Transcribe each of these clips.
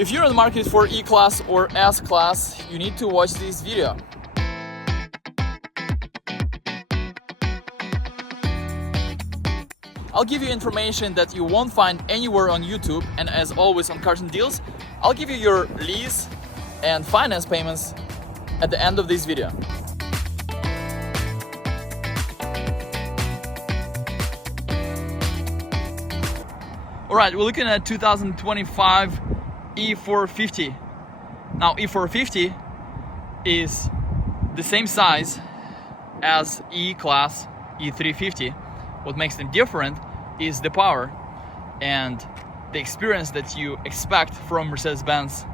If you're in the market for E-Class or S-Class, you need to watch this video. I'll give you information that you won't find anywhere on YouTube, and as always on Cars and Deals, I'll give you your lease and finance payments at the end of this video. Alright, we're looking at 2025 E450. Now E450 is the same size as E-Class E350. What makes them different is the power and the experience that you expect from Mercedes-Benz.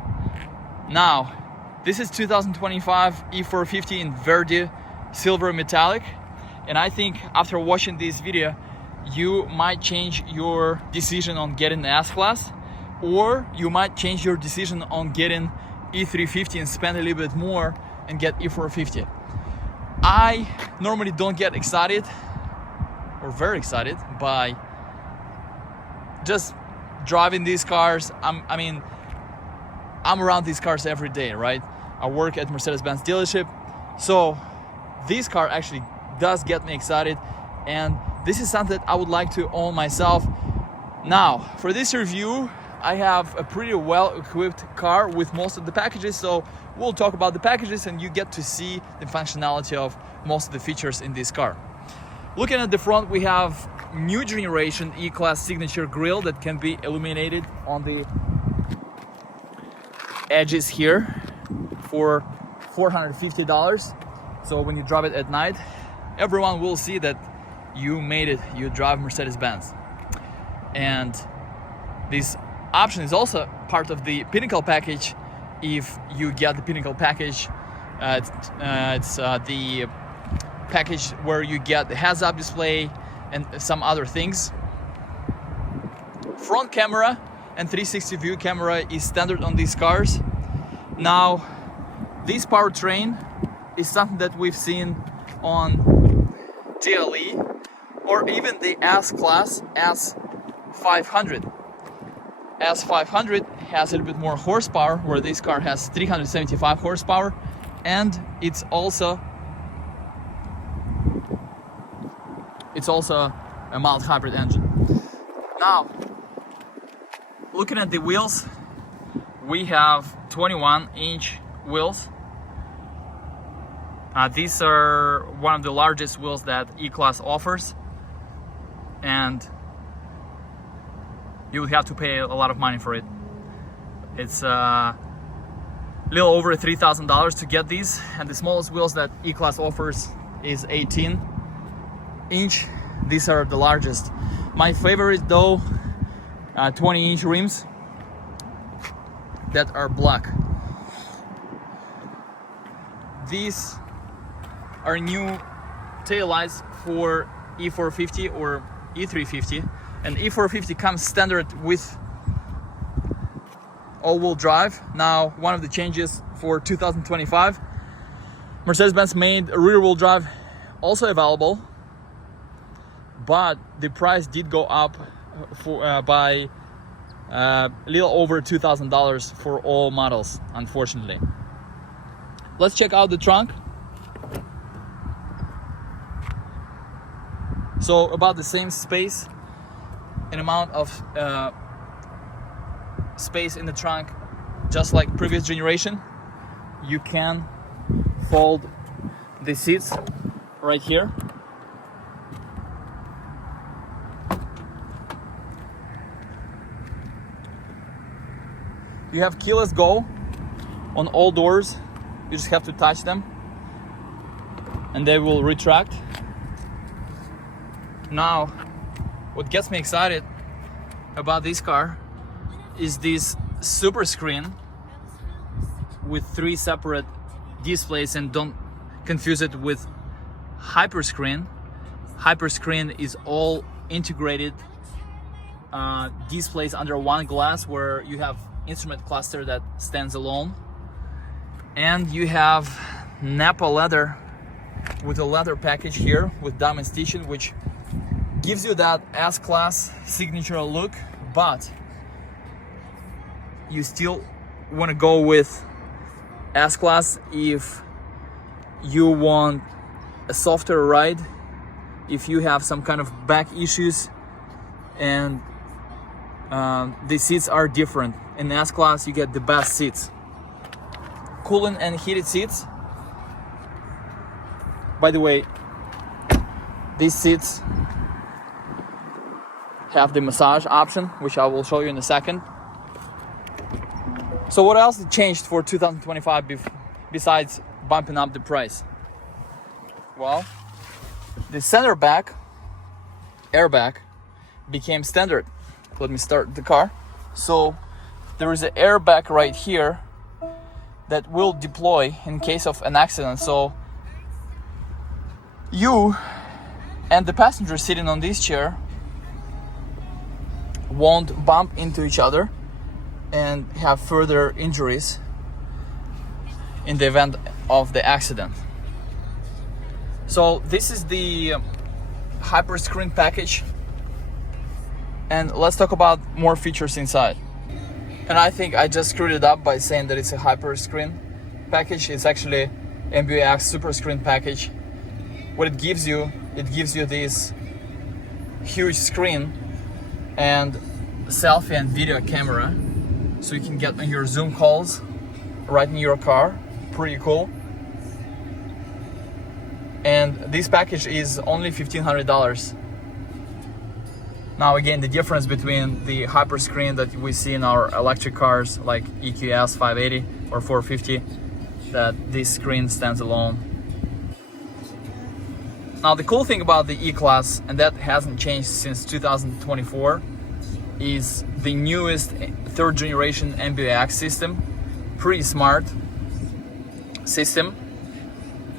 Now, this is 2025 E450 in Verde Silver Metallic, and I think after watching this video, you might change your decision on getting the S-Class, or you might change your decision on getting E350 and spend a little bit more and get E450. I normally don't get excited or very excited by just driving these cars. I'm around these cars every day, right? I work at Mercedes-Benz dealership, so this car actually does get me excited, and this is something that I would like to own myself. Now, for this review, I have a pretty well-equipped car with most of the packages, so we'll talk about the packages and you get to see the functionality of most of the features in this car. Looking at the front, we have new generation E-Class signature grille that can be illuminated on the edges here for $450. So when you drive it at night, everyone will see that you made it, you drive Mercedes-Benz. And this option is also part of the Pinnacle package. If you get the Pinnacle package, it's the package where you get the heads-up display and some other things. Front camera and 360 view camera is standard on these cars. Now, this powertrain is something that we've seen on TLE or even the S-Class S500. S500 has a little bit more horsepower, where this car has 375 horsepower, and it's also a mild hybrid engine. Now, looking at the wheels, we have 21-inch wheels. These are one of the largest wheels that E-Class offers, and you will have to pay a lot of money for it. It's a little over $3,000 to get these, and the smallest wheels that E-Class offers is 18-inch. These are the largest. My favorite though, 20-inch rims that are black. These are new taillights for E450 or E350, and E450 comes standard with all-wheel drive. Now, one of the changes for 2025, Mercedes-Benz made a rear-wheel drive also available, but the price did go up by a little over $2,000 for all models, unfortunately. Let's check out the trunk. So about the same space, an amount of space in the trunk, just like previous generation. You can fold the seats right here. You have keyless go on all doors. You just have to touch them and they will retract. Now, what gets me excited about this car is this super screen with 3 separate displays, and don't confuse it with hyperscreen. Hyperscreen is all integrated displays under one glass, where you have instrument cluster that stands alone, and you have Napa leather with a leather package here with diamond stitching, which gives you that S-Class signature look, but you still want to go with S-Class if you want a softer ride, if you have some kind of back issues, and the seats are different. In S-Class you get the best seats, cooling and heated seats. By the way, these seats have the massage option, which I will show you in a second. So what else changed for 2025 besides bumping up the price? Well, the center back airbag became standard. Let me start the car. So there is an airbag right here that will deploy in case of an accident. So you and the passenger sitting on this chair won't bump into each other and have further injuries in the event of the accident. So this is the hyper screen package, and let's talk about more features inside. And I think I just screwed it up by saying that it's a hyper screen package. It's actually MBUX super screen package. What it gives you this huge screen and selfie and video camera, so you can get on your Zoom calls right in your car. Pretty cool. And this package is only $1,500. Now again, the difference between the hyper screen that we see in our electric cars like EQS 580 or 450, that this screen stands alone. Now the cool thing about the E-Class, and that hasn't changed since 2024, is the newest third generation MBUX system. Pretty smart system.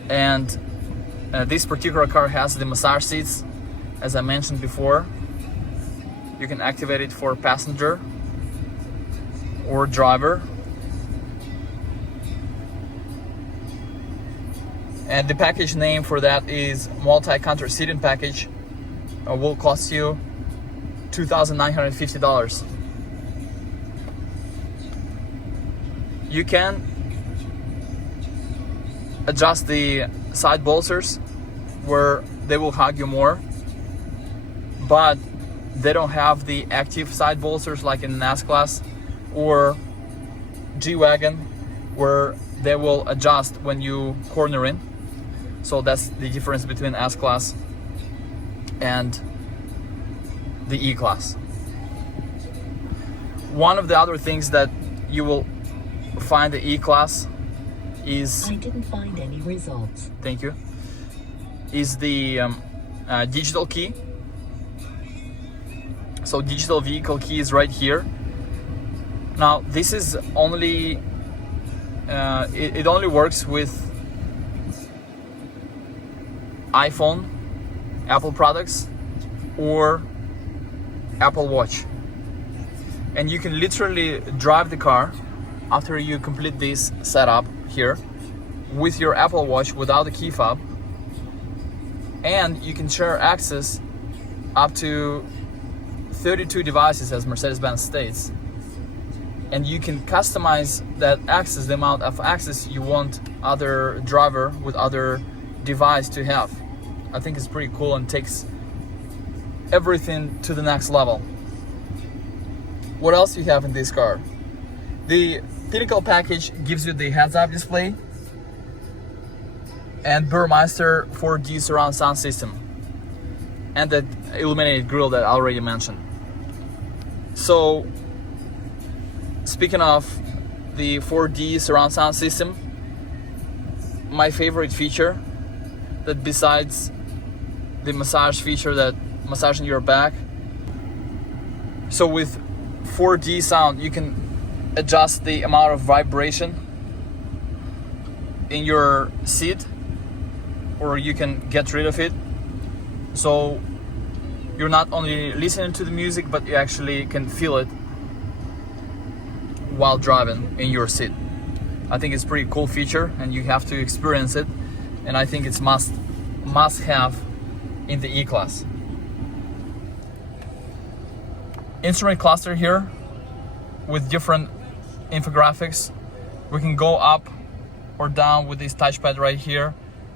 And this particular car has the massage seats, as I mentioned before. You can activate it for passenger or driver. And the package name for that is multi-counter seating package. Will cost you $2,950. You can adjust the side bolsters where they will hug you more, but they don't have the active side bolsters like in an S-Class or G-Wagon, where they will adjust when you corner in. So that's the difference between S-Class and the E-Class. One of the other things that you will find the E-Class is... I didn't find any results. Thank you. Is the digital key. So digital vehicle key is right here. Now this is only, it only works with iPhone, Apple products, or Apple Watch. And you can literally drive the car after you complete this setup here with your Apple Watch without a key fob, and you can share access up to 32 devices, as Mercedes-Benz states, and you can customize that access, the amount of access you want other driver with other device to have. I think it's pretty cool and takes everything to the next level. What else do you have in this car? The Pinnacle package gives you the heads-up display and Burmeister 4D surround sound system, and that illuminated grille that I already mentioned. So speaking of the 4D surround sound system, my favorite feature, that besides the massage feature, that massaging your back, so with 4D sound you can adjust the amount of vibration in your seat, or you can get rid of it. So you're not only listening to the music, but you actually can feel it while driving in your seat. I think it's a pretty cool feature, and you have to experience it, and I think it's must have in the E-Class. Instrument cluster here with different infographics. We can go up or down with this touchpad right here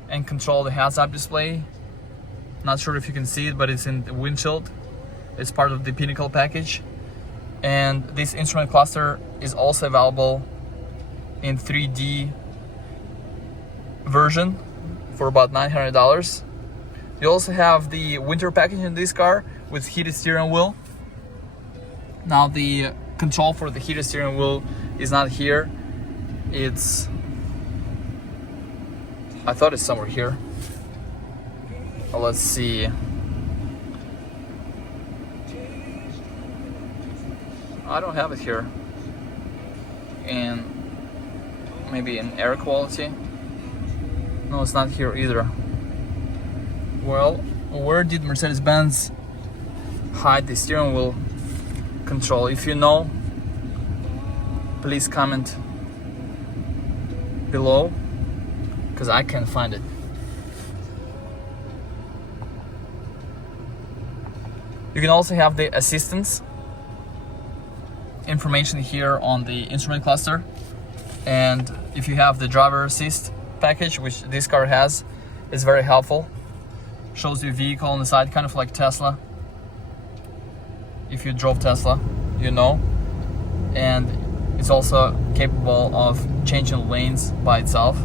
and control the heads-up display. Not sure if you can see it, but it's in the windshield. It's part of the Pinnacle package. And this instrument cluster is also available in 3D version for about $900. You also have the winter package in this car with heated steering wheel. Now the control for the heated steering wheel is not here. I thought it's somewhere here. Let's see. I don't have it here. And maybe in air quality. No, it's not here either. Well, where did Mercedes-Benz hide the steering wheel control? If you know, please comment below, because I can't find it. You can also have the assistance information here on the instrument cluster, and if you have the driver assist package, which this car has, it's very helpful. Shows you vehicle on the side, kind of like Tesla. If you drove Tesla, you know. And it's also capable of changing lanes by itself,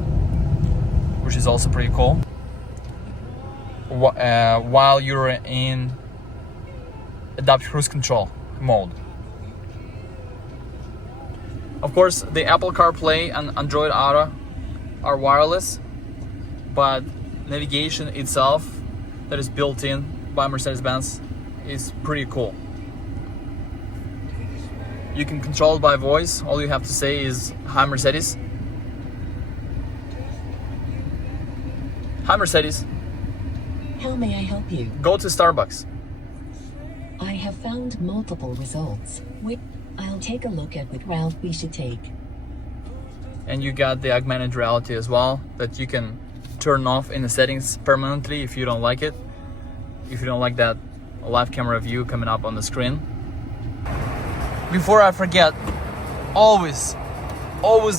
which is also pretty cool. While you're in adaptive cruise control mode. Of course, the Apple CarPlay and Android Auto are wireless, but navigation itself that is built in by Mercedes-Benz is pretty cool. You can control it by voice. All you have to say is, "Hi Mercedes." Hi Mercedes. How may I help you? Go to Starbucks. I have found multiple results. I'll take a look at what route we should take. And you got the augmented reality as well, that you can turn off in the settings permanently if you don't like it. If you don't like that live camera view coming up on the screen. Before I forget, always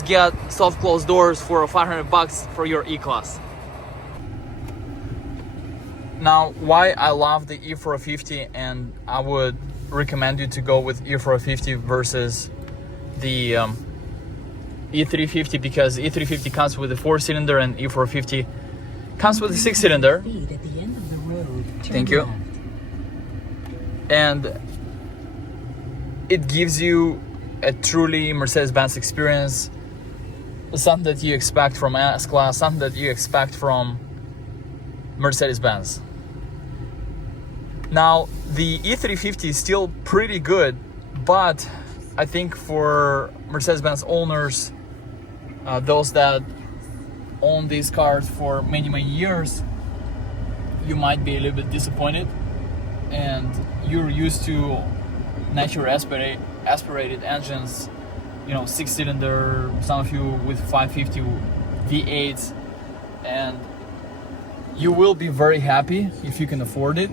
get soft close doors for $500 for your E-Class. Now, why I love the E450 and I would recommend you to go with E450 versus the E350, because E350 comes with a 4-cylinder and E450 comes with a 6-cylinder. Thank you. And it gives you a truly Mercedes-Benz experience, something that you expect from S-Class, something that you expect from Mercedes-Benz. Now, the E350 is still pretty good, but I think for Mercedes-Benz owners, those that own these cars for many years, you might be a little bit disappointed, and you're used to naturally aspirated engines, 6-cylinder, some of you with 550 V8s, and you will be very happy if you can afford it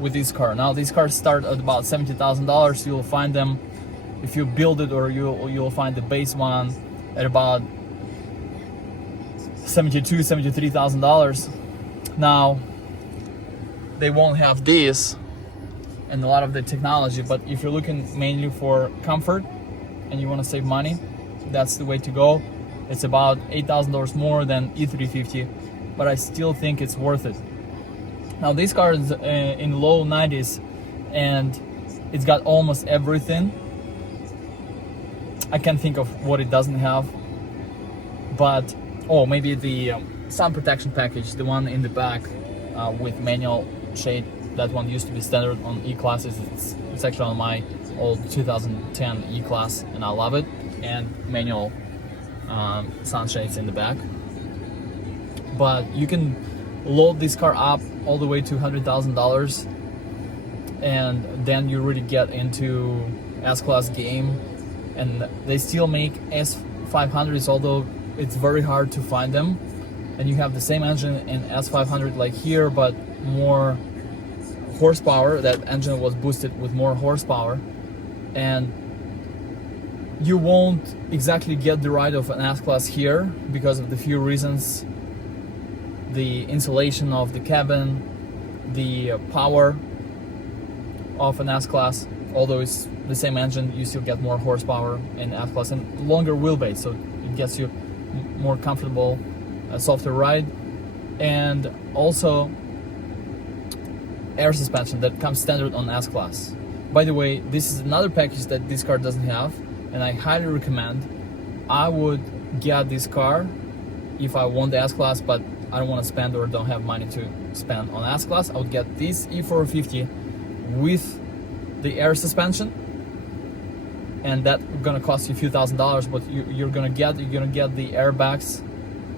with this car. Now, these cars start at about $70,000. You'll find them, if you build it, or you'll find the base one at about $72,000, $73,000. Now, they won't have this and a lot of the technology, but if you're looking mainly for comfort and you want to save money, that's the way to go. It's about $8,000 more than E350, but I still think it's worth it. Now, this car is in low 90s and it's got almost everything. I can't think of what it doesn't have, but maybe the sun protection package, the one in the back with manual shade. That one used to be standard on E-Classes. It's actually on my old 2010 E-Class, and I love it. And manual sunshades in the back. But you can load this car up all the way to $100,000, and then you really get into S-Class game. And they still make S500s, although it's very hard to find them. And you have the same engine in S500 like here, but more horsepower. That engine was boosted with more horsepower, and You won't exactly get the ride of an S-Class here because of the few reasons: the insulation of the cabin, the power of an S-Class. Although it's the same engine, you still get more horsepower in S-Class and longer wheelbase, so it gets you more comfortable, a softer ride, and also air suspension that comes standard on S-Class. By the way, this is another package that this car doesn't have, and I highly recommend. I would get this car if I want the S-Class, but I don't want to spend or don't have money to spend on S-Class. I would get this E450 with the air suspension, and that's gonna cost you a few $1,000s, but you're gonna get the airbags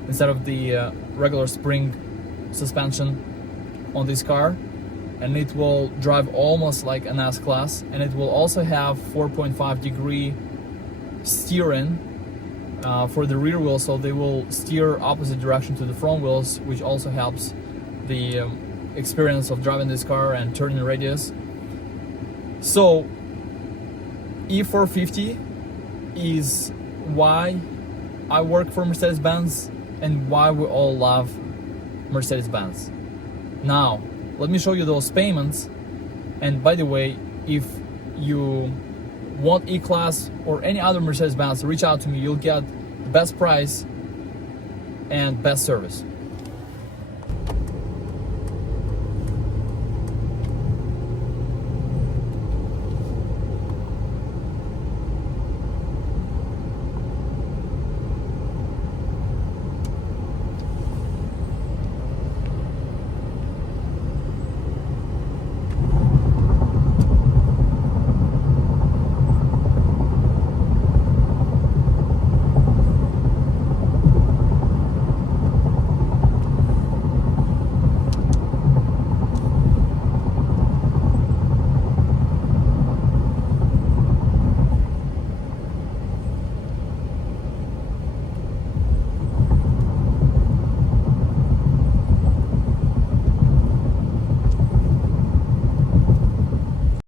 instead of the regular spring suspension on this car, and it will drive almost like an S-Class, and it will also have 4.5-degree steering for the rear wheels, so they will steer opposite direction to the front wheels, which also helps the experience of driving this car and turning radius. So E450 is why I work for Mercedes-Benz and why we all love Mercedes-Benz. Now, let me show you those payments. And by the way, if you want E-Class or any other Mercedes-Benz, reach out to me. You'll get the best price and best service.